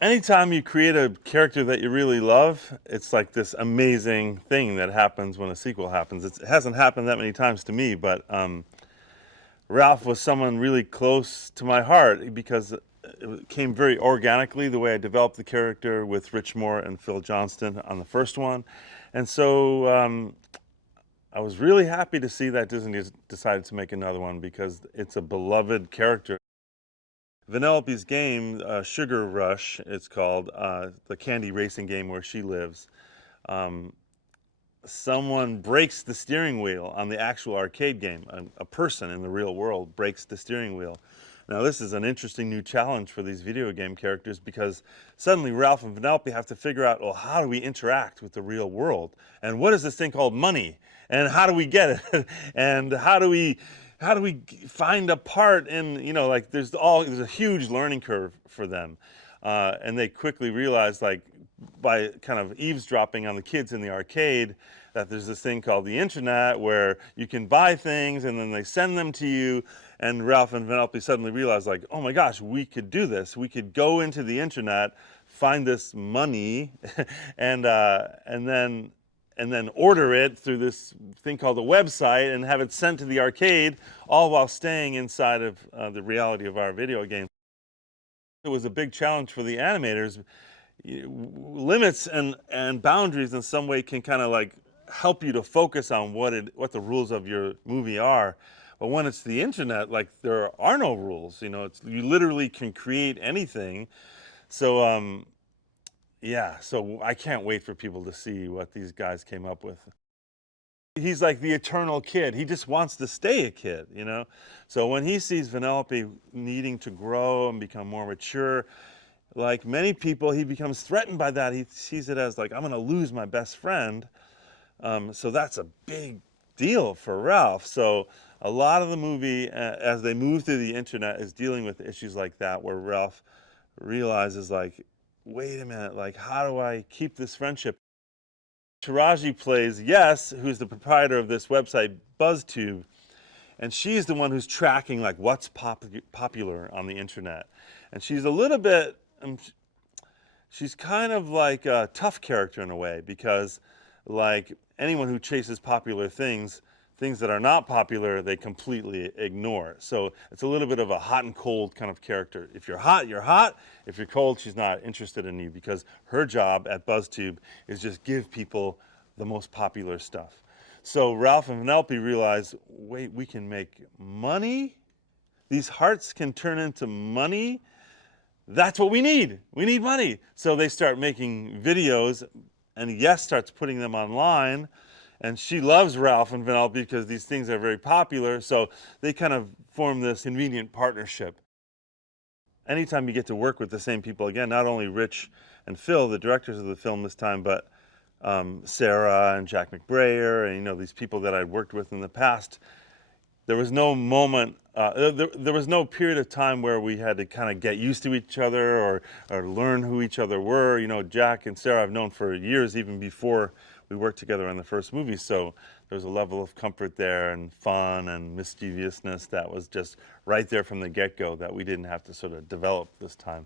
Anytime you create a character that you really love, it's like this amazing thing that happens when a sequel happens. It hasn't happened that many times to me, but Ralph was someone really close to my heart because it came very organically the way I developed the character with Rich Moore and Phil Johnston on the first one. And so I was really happy to see that Disney decided to make another one because it's a beloved character. Vanellope's game, Sugar Rush, it's called, the candy racing game where she lives. Um, Someone breaks the steering wheel on the actual arcade game. A person in the real world breaks the steering wheel. Now, this is an interesting new challenge for these video game characters because suddenly Ralph and Vanellope have to figure out, well, how do we interact with the real world? And what is this thing called money? And how do we get it? And how do we find a part in, like there's a huge learning curve for them. And they quickly realize, like, by kind of eavesdropping on the kids in the arcade, that there's this thing called the internet where you can buy things and then they send them to you. And Ralph and Vanellope suddenly realize, like, oh my gosh, we could do this. We could go into the internet, find this money, and then order it through this thing called a website and have it sent to the arcade, all while staying inside of the reality of our video game. It was a big challenge for the animators. Limits and boundaries in some way can kind of like help you to focus on what the rules of your movie are. But when it's the internet, like there are no rules. You literally can create anything. So yeah, so I can't wait for people to see what these guys came up with. He's like the eternal kid. He just wants to stay a kid. So when he sees Vanellope needing to grow and become more mature, like many people, he becomes threatened by that. He sees it as like, I'm going to lose my best friend. So that's a big deal for Ralph. So a lot of the movie, as they move through the internet, is dealing with issues like that, where Ralph realizes, like, wait a minute, like, how do I keep this friendship? Taraji plays Yes, who's the proprietor of this website, BuzzTube, and she's the one who's tracking, like, what's popular on the internet. And she's a little bit, she's kind of like a tough character in a way, because like anyone who chases popular things that are not popular, they completely ignore. So it's a little bit of a hot and cold kind of character. If you're hot, you're hot. If you're cold, she's not interested in you, because her job at BuzzTube is just give people the most popular stuff. So Ralph and Vanellope realize, wait, we can make money? These hearts can turn into money? That's what we need. We need money. So they start making videos, and Yes starts putting them online. And she loves Ralph and Vanellope because these things are very popular. So they kind of form this convenient partnership. Anytime you get to work with the same people again, not only Rich and Phil, the directors of the film this time, but Sarah and Jack McBrayer, and these people that I'd worked with in the past, there was no moment, there was no period of time where we had to kind of get used to each other or learn who each other were. Jack and Sarah I've known for years, even before we worked together on the first movie. So there's a level of comfort there and fun and mischievousness that was just right there from the get-go that we didn't have to sort of develop this time.